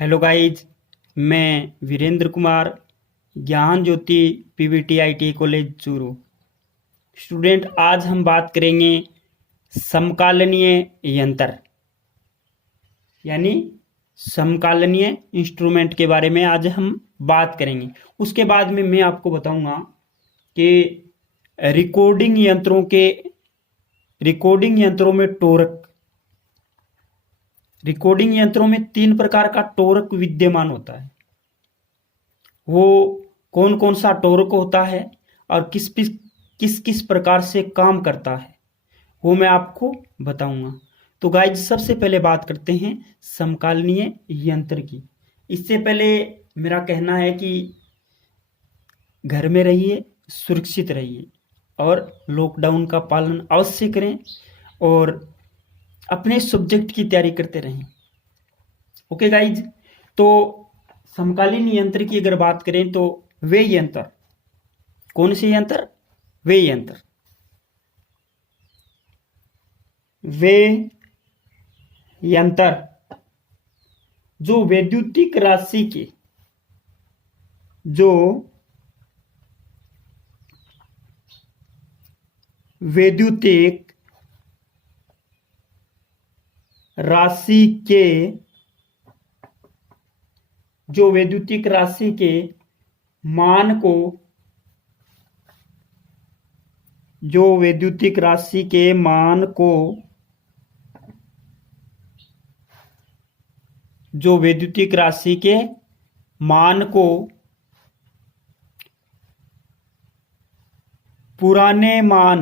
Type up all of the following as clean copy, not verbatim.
Hello guys, मैं Virendra Kumar, Gyan Jyoti PVT IT college Churu. Student, आज हम बात करेंगे समकालीन यंत्र यानी समकालीन इंस्ट्रूमेंट के बारे में आज हम बात करेंगे। उसके बाद में मैं आपको बताऊंगा कि रिकॉर्डिंग यंत्रों में टोरक। रिकॉर्डिंग यंत्रों में 3 प्रकार का टोरक विद्यमान होता है। वो कौन कौन सा टोरक होता है और किस किस प्रकार से काम करता है, वो मैं आपको बताऊंगा। तो गाइज, सबसे पहले बात करते हैं समकालीन यंत्र की। इससे पहले मेरा कहना है कि घर में रहिए, सुरक्षित रहिए और लॉकडाउन का पालन अवश्य करें और अपने सब्जेक्ट की तैयारी करते रहें। ओके गाइज, तो समकालीन यंत्र की अगर बात करें तो वे यंत्र, कौन से यंत्र? वे यंत्र जो वैद्युतिक राशि के वैद्युतिक राशि के मान को पुराने मान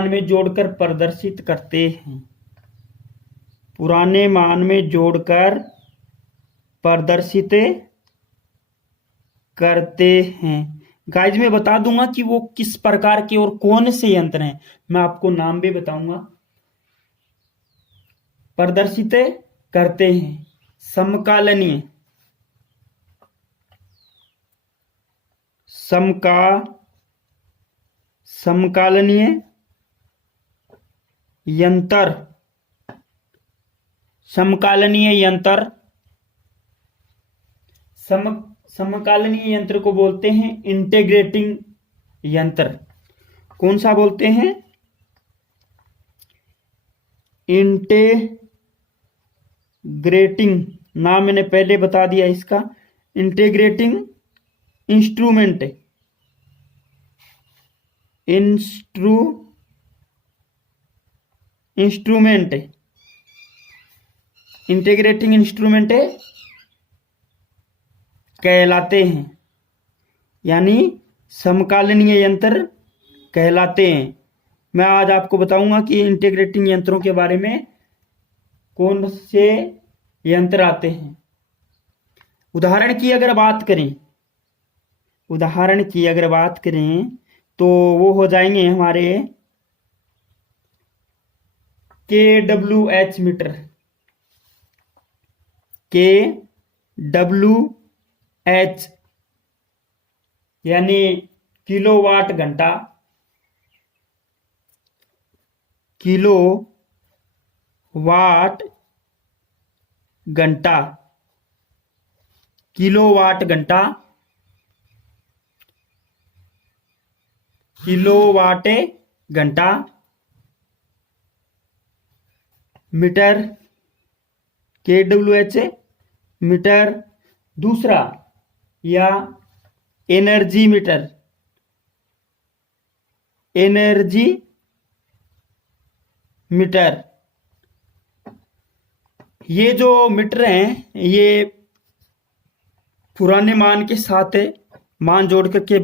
में जोड़कर प्रदर्शित करते हैं। गाइज, मैं बता दूंगा कि वो किस प्रकार के और कौन से यंत्र हैं। मैं आपको नाम भी बताऊंगा। प्रदर्शित करते हैं समकालीन समकालीन यंत्र को बोलते हैं इंटीग्रेटिंग यंत्र। कौन सा बोलते हैं? इंटीग्रेटिंग। नाम मैंने पहले बता दिया इसका। इंटीग्रेटिंग इंस्ट्रूमेंट इंटीग्रेटिंग इंस्ट्रूमेंट कहलाते हैं, यानी समकालीन यंत्र कहलाते हैं। मैं आज आपको बताऊंगा कि इंटीग्रेटिंग यंत्रों के बारे में कौन से यंत्र आते हैं। उदाहरण की अगर बात करें तो वो हो जाएंगे हमारे KWH मीटर, KWH यानी किलोवाट घंटा। Meter, KWH meter. दूसरा या एनर्जी मीटर। ये जो मीटर हैं, ये पुराने मान के साथ मान जोड़ करके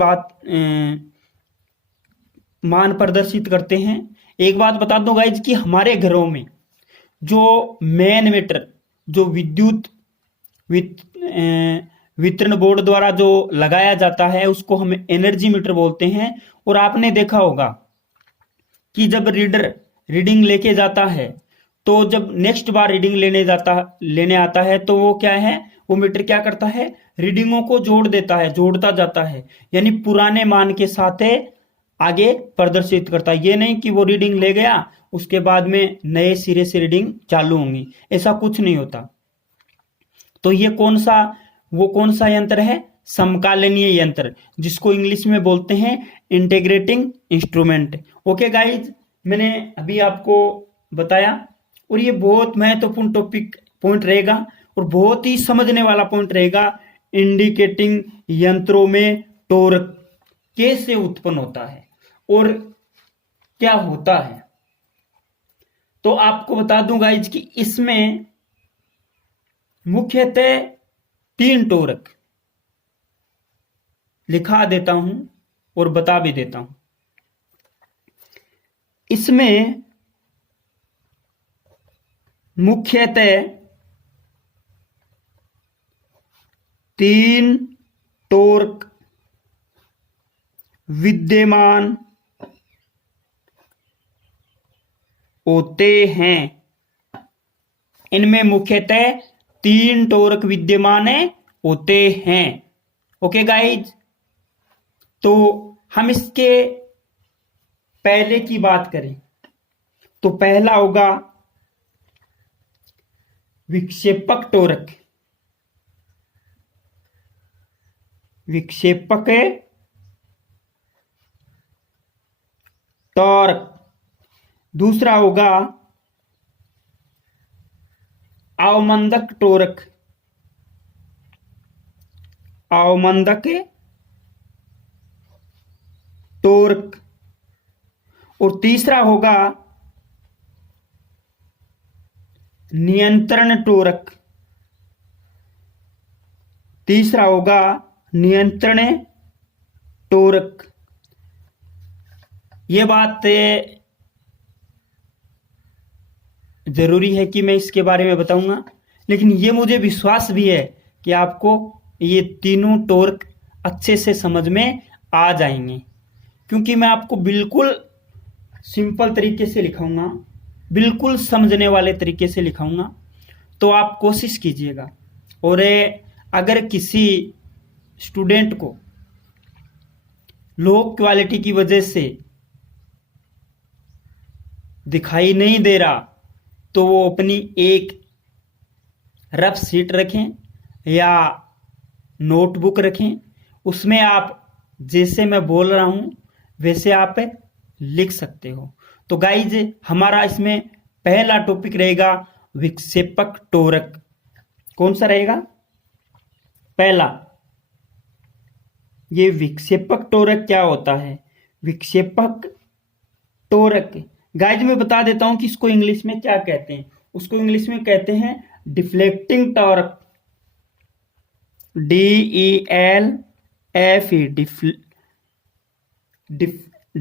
मान प्रदर्शित करते हैं। एक बात बता दूं गाइज कि हमारे घरों में जो मेन मीटर, जो वितरण बोर्ड द्वारा जो लगाया जाता है उसको हम एनर्जी मीटर बोलते हैं। और आपने देखा होगा कि जब रीडर रीडिंग लेके जाता है तो जब नेक्स्ट बार रीडिंग लेने आता है तो वो क्या है, वो मीटर क्या करता है, रीडिंगों को जोड़ देता है, जोड़ता जाता है, यानी पुराने मान के साथ आगे प्रदर्शित करता है। ये नहीं कि वो रीडिंग ले गया उसके बाद में नए सिरे से रीडिंग चालू होंगी, ऐसा कुछ नहीं होता। तो ये कौन सा यंत्र है, समकालीन यंत्र, जिसको इंग्लिश में बोलते हैं इंटीग्रेटिंग इंस्ट्रूमेंट। ओके गाइज, मैंने अभी आपको बताया और ये बहुत महत्वपूर्ण पॉइंट रहेगा और बहुत ही समझने वाला पॉइंट रहेगा। इंडिकेटिंग यंत्रों में टॉर्क कैसे उत्पन्न होता है और क्या होता है। तो आपको बता दूं गाइज कि इसमें मुख्यतः 3 टॉर्क लिखा देता हूं और बता भी देता हूं। इसमें मुख्यतः 3 टॉर्क विद्यमान होते हैं। इनमें मुख्यतः 3 टॉर्क विद्यमान होते हैं। ओके गाइज, तो हम इसके पहले की बात करें तो पहला होगा विक्षेपक टॉर्क। विक्षेपक टॉर्क। दूसरा होगा अवमंदक टॉर्क। अवमंदक टॉर्क। और तीसरा होगा नियंत्रण टॉर्क। तीसरा होगा नियंत्रण टॉर्क। यह बात जरूरी है कि मैं इसके बारे में बताऊंगा, लेकिन यह मुझे विश्वास भी है कि आपको ये तीनों टॉर्क अच्छे से समझ में आ जाएंगे, क्योंकि मैं आपको बिल्कुल सिंपल तरीके से लिखाऊंगा, बिल्कुल समझने वाले तरीके से लिखाऊंगा। तो आप कोशिश कीजिएगा। और अगर किसी स्टूडेंट को लो क्वालिटी की वजह से दिखाई नहीं दे रहा तो वो अपनी एक रफ शीट रखें या नोटबुक रखें, उसमें आप जैसे मैं बोल रहा हूं वैसे आप लिख सकते हो। तो गाइज, हमारा इसमें पहला टॉपिक रहेगा विक्षेपक टॉर्क। कौन सा रहेगा? पहला, ये विक्षेपक टॉर्क क्या होता है। विक्षेपक टॉर्क गाइज मैं बता देता हूं कि इसको इंग्लिश में क्या कहते हैं। उसको इंग्लिश में कहते हैं डिफ्लेक्टिंग टॉर्क। DELF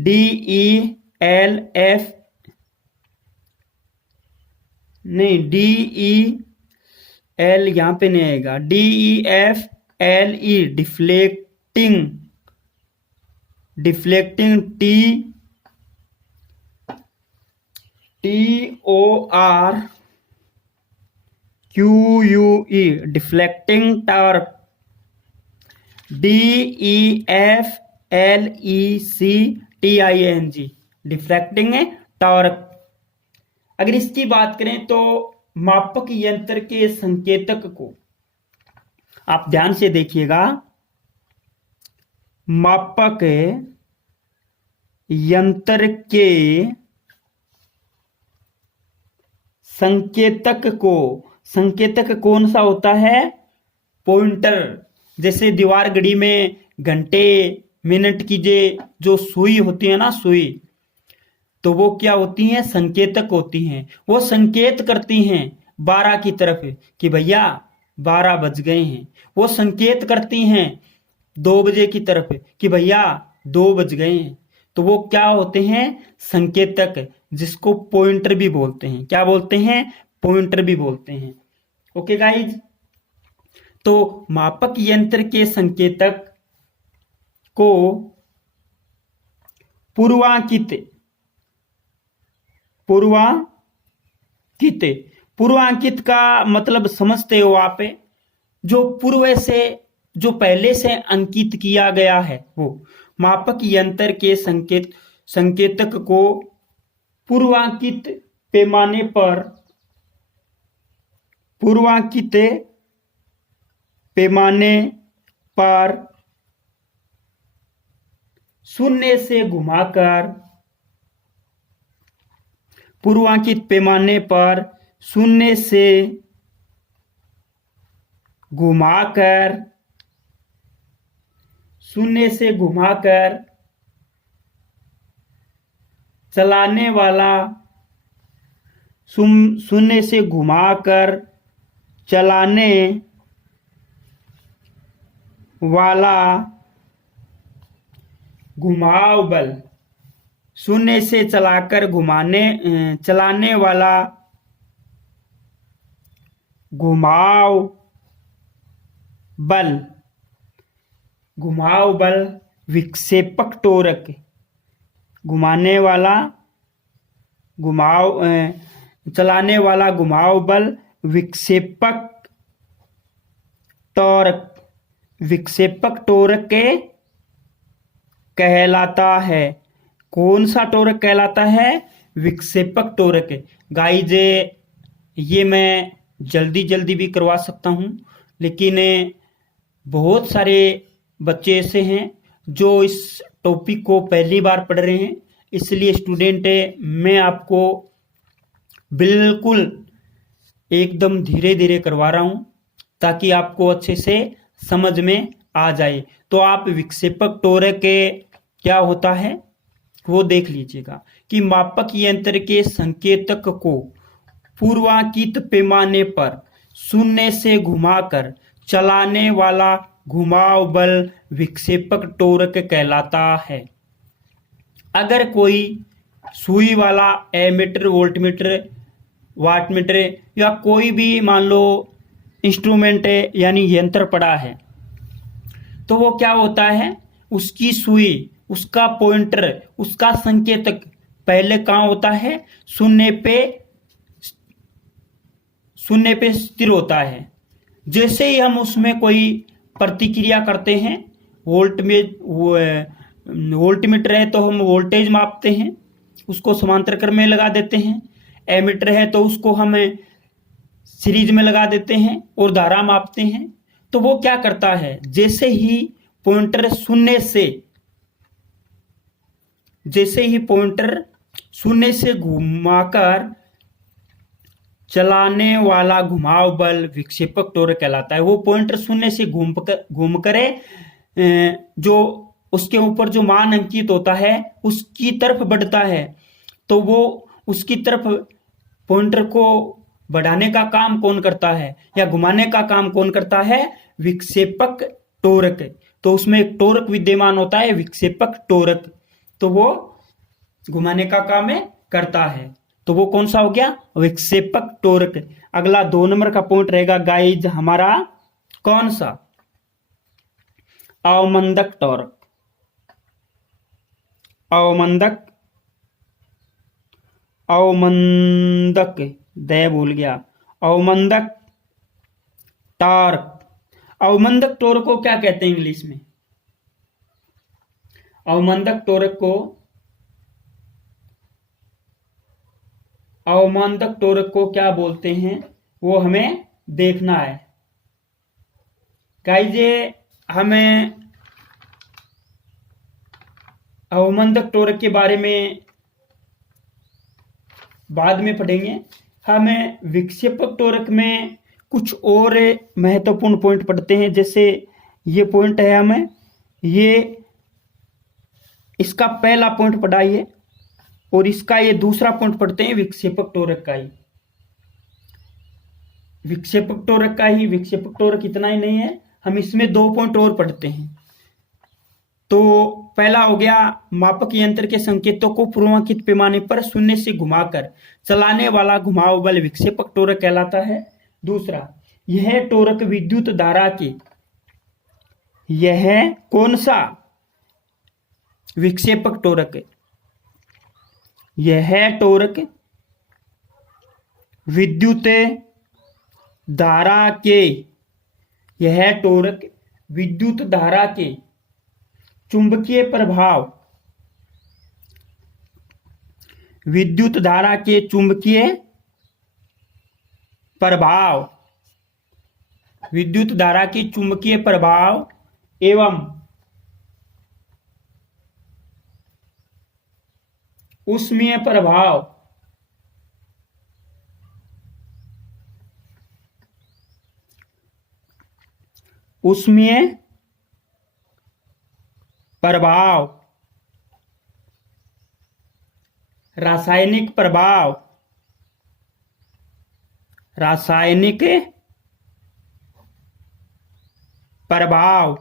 DELF नहीं, DEL यहां पे नहीं आएगा, DEFLE deflecting. Deflecting TORQUE deflecting torque. DEFLECTING deflecting torque. अगर इसकी बात करें तो मापक यंत्र के संकेतक को आप ध्यान से देखिएगा। मापक यंत्र के संकेतक कौन सा होता है? पॉइंटर। जैसे दीवार घड़ी में घंटे मिनट की जो सुई होती है ना, सुई, तो वो क्या होती हैं? संकेतक होती हैं। वो संकेत करती हैं 12 की तरफ कि भैया 12 बज गए हैं। वो संकेत करती हैं 2 बजे की तरफ कि भैया 2 बज गए हैं। तो वो क्या होते हैं? संकेतक, जिसको पॉइंटर भी बोलते हैं। क्या बोलते हैं? पॉइंटर भी बोलते हैं। ओके गाइज, तो मापक यंत्र के संकेतक को पूर्वांकित पूर्वांकित का मतलब समझते हो आप? जो पूर्व से, जो पहले से अंकित किया गया है वो। मापक यंत्र के संकेतक को पूर्वांकित पैमाने पर शून्य से घुमाकर चलाने वाला घुमाव बल, शून्य से चलाने वाला घुमाव बल विक्षेपक टोरक, चलाने वाला घुमाव बल विक्षेपक टोरक के कहलाता है। कौन सा टोरक कहलाता है? विक्षेपक टोरक। गाइज ये मैं जल्दी भी करवा सकता हूं, लेकिन बहुत सारे बच्चे ऐसे हैं जो इस टॉपिक को पहली बार पढ़ रहे हैं, इसलिए स्टूडेंट मैं आपको बिल्कुल एकदम धीरे धीरे करवा रहा हूं ताकि आपको अच्छे से समझ में आ जाए। तो आप विक्षेपक टोरक क्या होता है वो देख लीजिएगा कि मापक यंत्र के संकेतक को पूर्वांकित पैमाने पर शून्य से घुमाकर चलाने वाला घुमाव बल विक्षेपक टोरक कहलाता है। अगर कोई सुई वाला एमीटर, वोल्टमीटर, वाटमीटर या कोई भी मान लो इंस्ट्रूमेंट है यानी यंत्र पड़ा है, तो वो क्या होता है, उसकी सुई, उसका पॉइंटर, उसका संकेतक पहले कहाँ होता है? शून्य पे स्थिर होता है। जैसे ही हम उसमें कोई प्रतिक्रिया करते हैं, वोल्टमीटर है तो हम वोल्टेज मापते हैं, उसको समांतर क्रम में लगा देते हैं। एमीटर है तो उसको हम सीरीज में लगा देते हैं और धारा मापते हैं। तो वो क्या करता है, जैसे ही पॉइंटर शून्य से घुमाकर चलाने वाला घुमाव बल विक्षेपक टोरक कहलाता है। वो पॉइंटर शून्य से घूम करे जो उसके ऊपर जो मान अंकित होता है उसकी तरफ बढ़ता है, तो वो उसकी तरफ पॉइंटर को बढ़ाने का काम कौन करता है या घुमाने का काम कौन करता है? विक्षेपक टोरक। तो उसमें एक टोरक विद्यमान होता है, विक्षेपक टोरक, तो वो घुमाने का काम करता है। तो वो कौन सा हो गया? विक्षेपक टोरक। अगला 2 नंबर का पॉइंट रहेगा गाइज हमारा कौन सा? अवमंदक टोरक। अवमंदक भूल गया, अवमंदक टॉर्क। अवमंदक टॉर्क को क्या कहते हैं इंग्लिश में? अवमंदक टॉर्क को क्या बोलते हैं वो हमें देखना है। गाइज हमें अवमंदक टॉर्क के बारे में बाद में पढ़ेंगे। हमें विक्षेपक टॉर्क में कुछ और महत्वपूर्ण पॉइंट पढ़ते हैं। जैसे ये पॉइंट है, हमें ये इसका पहला पॉइंट पढ़ाइए और इसका ये दूसरा पॉइंट पढ़ते हैं विक्षेपक टॉर्क का ही। विक्षेपक टॉर्क इतना ही नहीं है, हम इसमें 2 पॉइंट और पढ़ते हैं। तो पहला हो गया मापक यंत्र के संकेतों को पूर्वांकित पैमाने पर शून्य से घुमाकर चलाने वाला घुमाव बल विक्षेपक टॉर्क कहलाता है। दूसरा, यह टोरक विद्युत धारा के, यह कौन सा विक्षेपक टोरक है? यह टोरक विद्युत धारा के, यह टोरक विद्युत धारा के चुंबकीय प्रभाव, विद्युत धारा के चुंबकीय प्रभाव, विद्युत धारा की चुंबकीय प्रभाव एवं ऊष्मीय प्रभाव, ऊष्मीय प्रभाव, रासायनिक प्रभाव, रासायनिक प्रभाव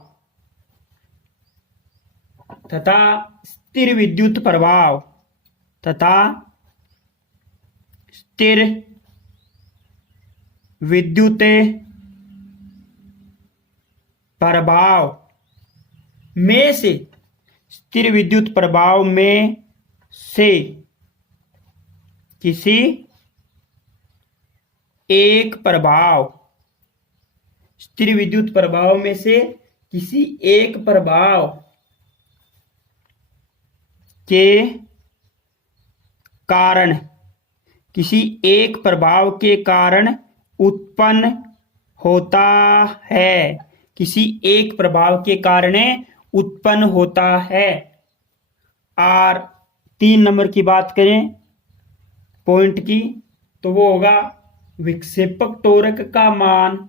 तथा स्थिर विद्युत प्रभाव, तथा स्थिर विद्युत प्रभाव में से, स्थिर विद्युत प्रभाव में से किसी एक प्रभाव, स्थिर विद्युत प्रभाव में से किसी एक प्रभाव के कारण, किसी एक प्रभाव के कारण उत्पन्न होता है, किसी एक प्रभाव के कारण उत्पन्न होता है। और 3 नंबर की बात करें पॉइंट की, तो वो होगा विक्षेपक टोरक का मान,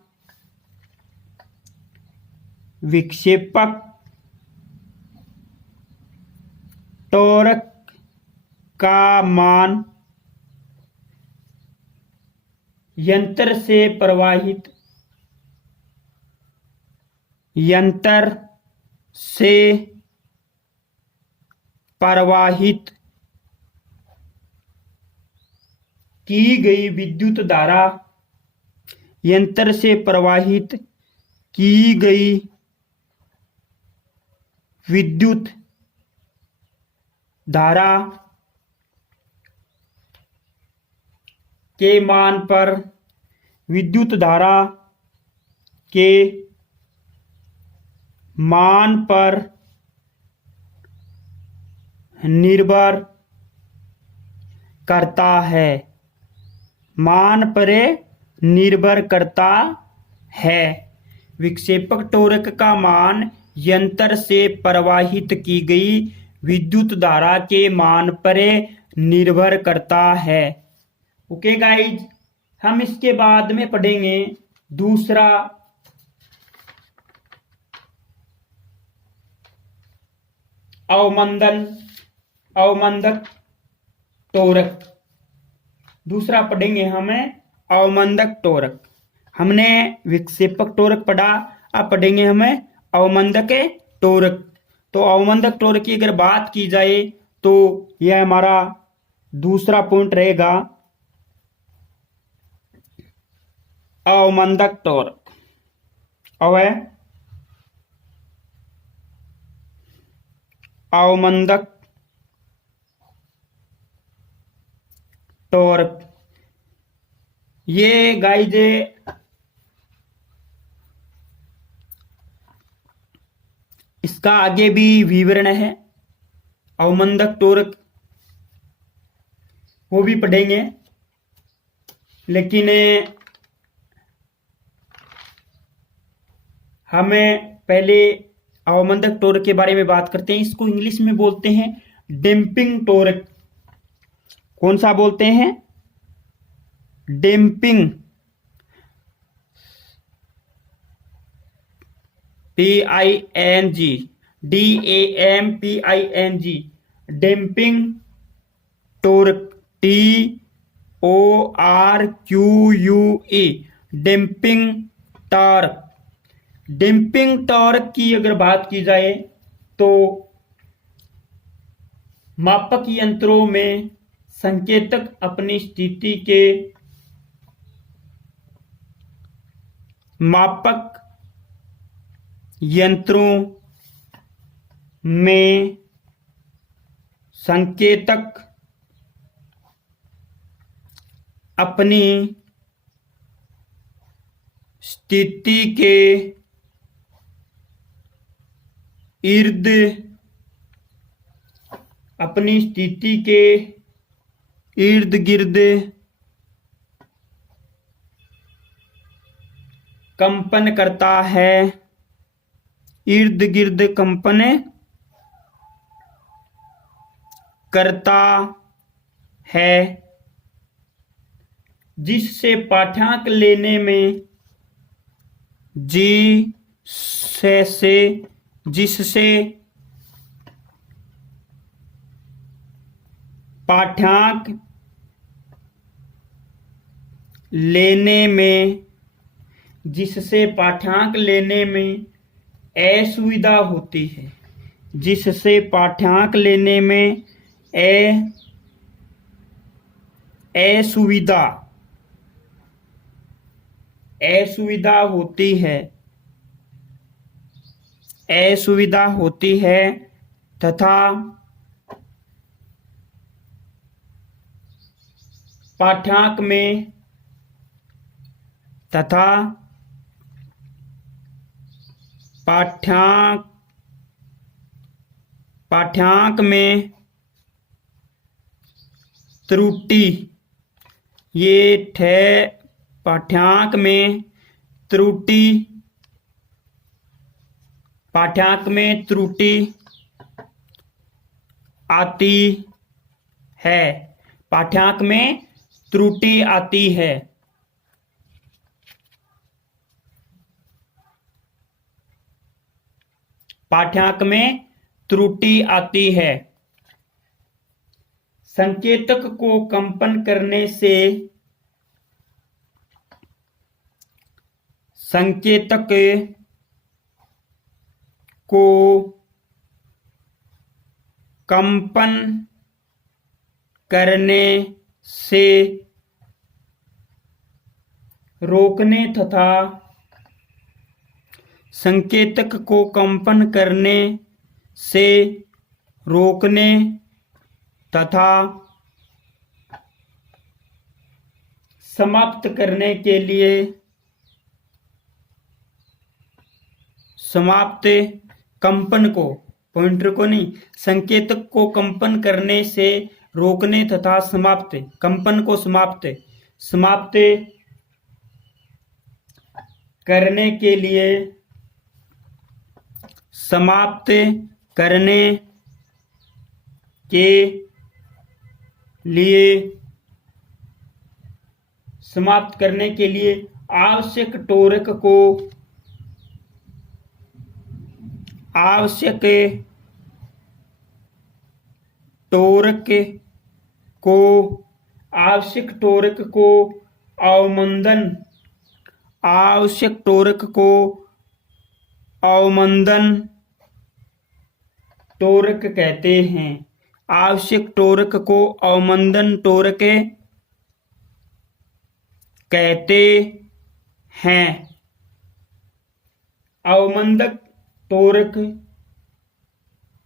विक्षेपक टोरक का मान यंत्र से प्रवाहित, यंत्र से प्रवाहित की गई विद्युत धारा, यंत्र से प्रवाहित की गई विद्युत धारा के मान पर, विद्युत धारा के मान पर निर्भर करता है, मान पर निर्भर करता है। विक्षेपक टोरक का मान यंत्र से प्रवाहित की गई विद्युत धारा के मान पर निर्भर करता है। ओके गाइज, हम इसके बाद में पढ़ेंगे दूसरा अवमंदक टोरक। दूसरा पढ़ेंगे हमें अवमंदक टोरक। हमने विक्षेपक टोरक पढ़ा, अब पढ़ेंगे हमें अवमंदक टोरक। तो अवमंदक टोरक की अगर बात की जाए तो यह हमारा दूसरा पॉइंट रहेगा, अवमंदक टोरक। अवमंदक टोरक, ये गाइज इसका आगे भी विवरण है, अवमंदक टोरक वो भी पढ़ेंगे, लेकिन हमें पहले अवमंदक टोरक के बारे में बात करते हैं। इसको इंग्लिश में बोलते हैं डैम्पिंग टोरक। कौन सा बोलते हैं? Damping, PING, DAMPING, damping torque, TORQUE, damping torque. Damping torque की अगर बात की जाए तो मापक यंत्रों में संकेतक अपनी स्थिति के मापक यंत्रों में संकेतक अपनी स्थिति के इर्द गिर्द कंपन करता है, इर्द गिर्द कंपन करता है, जिससे पाठ्यांक लेने में जिससे पाठ्यांक लेने में असुविधा होती है, जिससे पाठ्यांक लेने में असुविधा होती है तथा पाठ्यांक में त्रुटि आती है, पाठ्यांक में त्रुटि आती है। पाठ्यांक में त्रुटि आती है। संकेतक को कंपन करने से रोकने तथा समाप्त करने के लिए कंपन को, पॉइंटर को नहीं, संकेतक को कंपन करने से रोकने तथा कंपन को समाप्त करने के लिए आवश्यक टोरक को अवमंदन टोरक कहते हैं। आवश्यक टोरक को अवमंदन टोरक कहते हैं। अवमंदक टोरक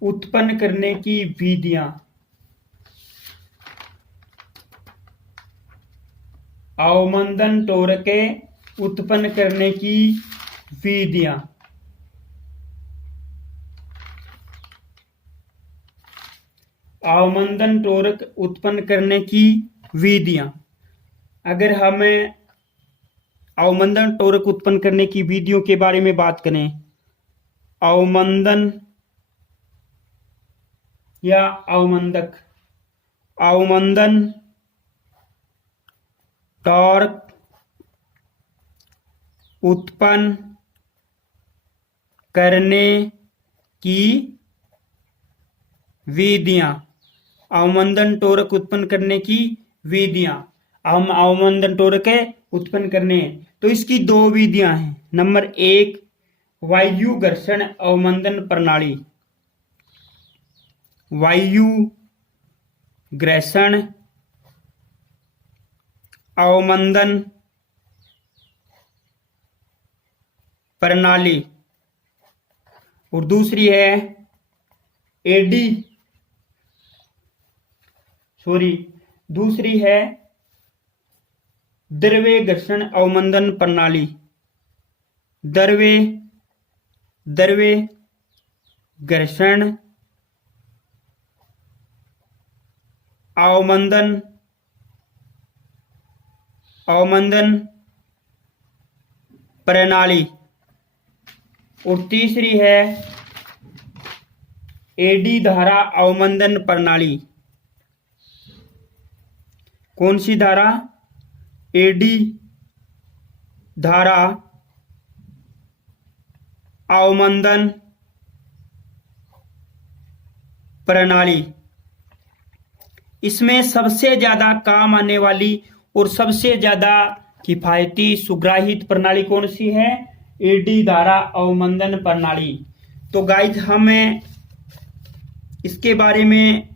उत्पन्न करने की विधियां। अवमंदन टोरक उत्पन्न करने की विधियां। अवमंदन टोरक उत्पन्न करने की विधियां। अगर हमें अवमंदन टोरक उत्पन्न करने की विधियों के बारे में बात करें, अवमंदन या अवमंदक, अवमंदन टॉर्क उत्पन्न करने की विधियां। अवमंदन टोरक उत्पन्न करने की विधियां। हम अवमंदन टोरक उत्पन्न करने हैं तो इसकी दो विधियां हैं। नंबर 1, वायु घर्षण अवमंदन प्रणाली। वायु घर्षण अवमंदन प्रणाली, और दूसरी है एडी दूसरी है द्रव्य घर्षण अवमंदन प्रणाली। द्रव्य घर्षण अवमंदन प्रणाली, और तीसरी है एडी धारा अवमंदन प्रणाली। कौन सी धारा? एडी धारा अवमंदन प्रणाली। इसमें सबसे ज्यादा काम आने वाली और सबसे ज्यादा किफायती सुग्राहित प्रणाली कौन सी है? एडी धारा अवमंदन प्रणाली। तो गाइज हमें इसके बारे में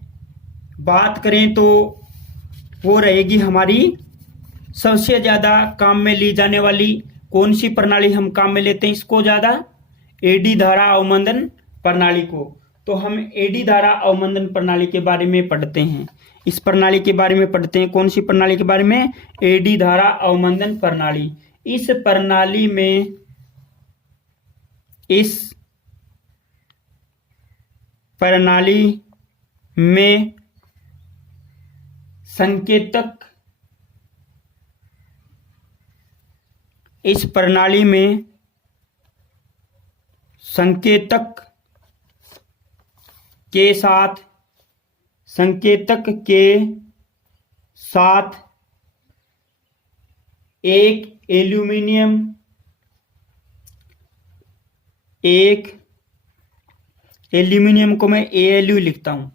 बात करें तो वो रहेगी हमारी सबसे ज्यादा काम में ली जाने वाली कौन सी प्रणाली हम काम में लेते हैं इसको ज्यादा? एडी धारा अवमंदन प्रणाली को। तो हम एडी धारा अवमंदन प्रणाली के बारे में पढ़ते हैं। इस प्रणाली के बारे में पढ़ते हैं। कौन सी प्रणाली के बारे में? एडी धारा अवमंदन प्रणाली। इस प्रणाली में संकेतक के साथ एक एल्यूमिनियम को मैं ALU लिखता हूं,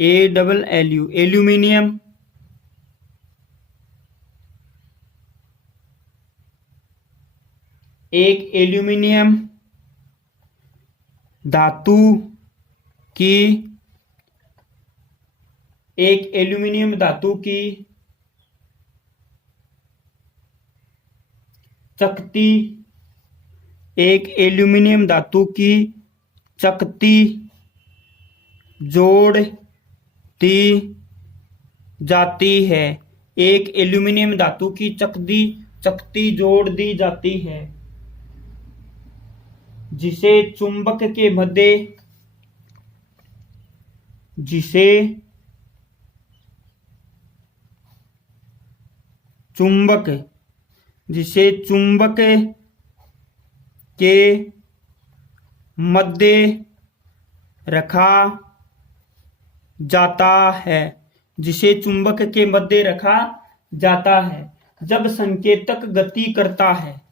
ALLU, एल्यूमिनियम एक एल्यूमिनियम धातु की चकती जोड़ दी जाती है। एक एल्यूमिनियम धातु की चकती जोड़ दी जाती है जिसे चुंबक के मध्य रखा जाता है जब संकेतक गति करता है।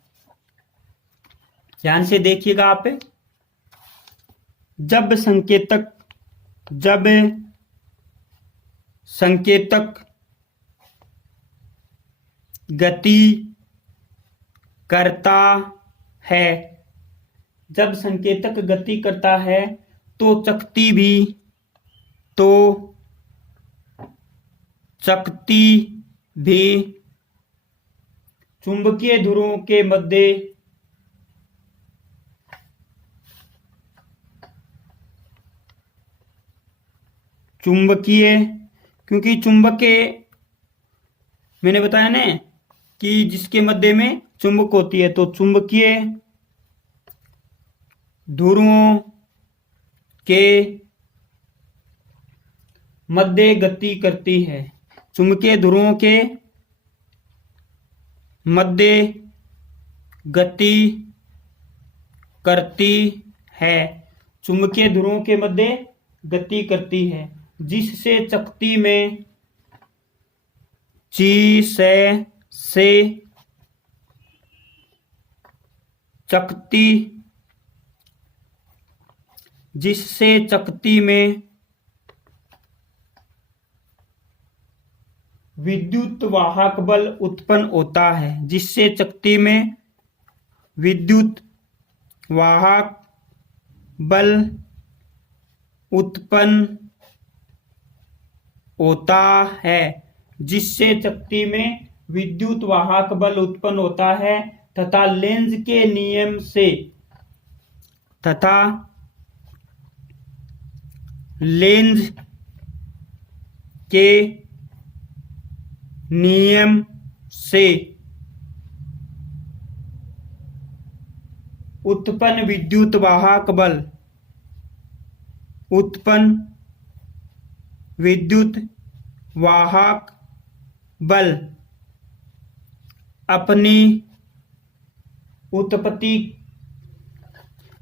ध्यान से देखिएगा आप। जब संकेतक गति करता है तो चकती भी चुंबकीय ध्रुवों के मध्य क्योंकि चुंबकीय मैंने बताया ना कि जिसके मध्य में चुंबक होती है, तो चुंबकीय ध्रुवों के मध्य गति करती है। चुंबकीय ध्रुवों के मध्य गति करती है। चुंबकीय ध्रुवों के मध्य गति करती है जिससे चकती में चकती में विद्युत वाहक बल उत्पन्न होता है। जिससे चकती में विद्युत वाहक बल उत्पन्न होता है जिससे चकती में विद्युत वाहक बल उत्पन्न होता है तथा लेंज के नियम से तथा लेंज के नियम से उत्पन्न विद्युत वाहक बल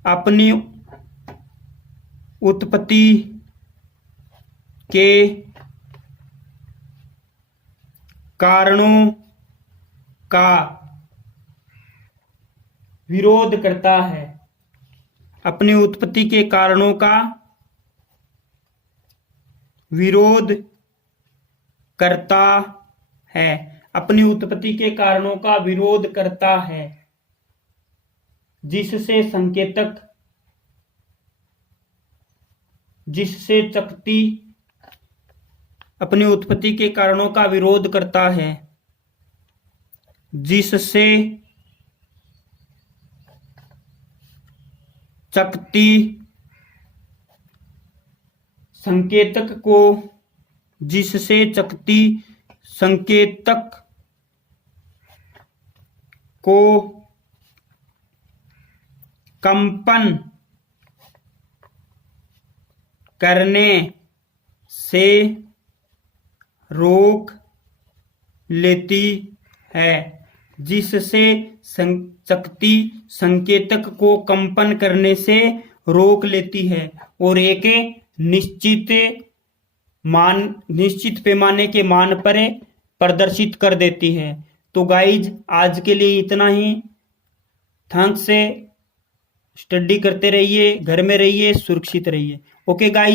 अपनी उत्पत्ति के कारणों का विरोध करता है। अपनी उत्पत्ति के कारणों का विरोध करता है। अपनी उत्पत्ति के कारणों का विरोध करता है, जिससे चकती अपनी उत्पत्ति के कारणों का विरोध करता है, जिससे चकती संकेतक को कंपन करने से रोक लेती है। जिससे चकती संकेतक को कंपन करने से रोक लेती है और एक निश्चित पैमाने के मान पर प्रदर्शित कर देती है। तो गाइज आज के लिए इतना ही। थैंक्स से स्टडी करते रहिए, घर में रहिए, सुरक्षित रहिए। Okay guys.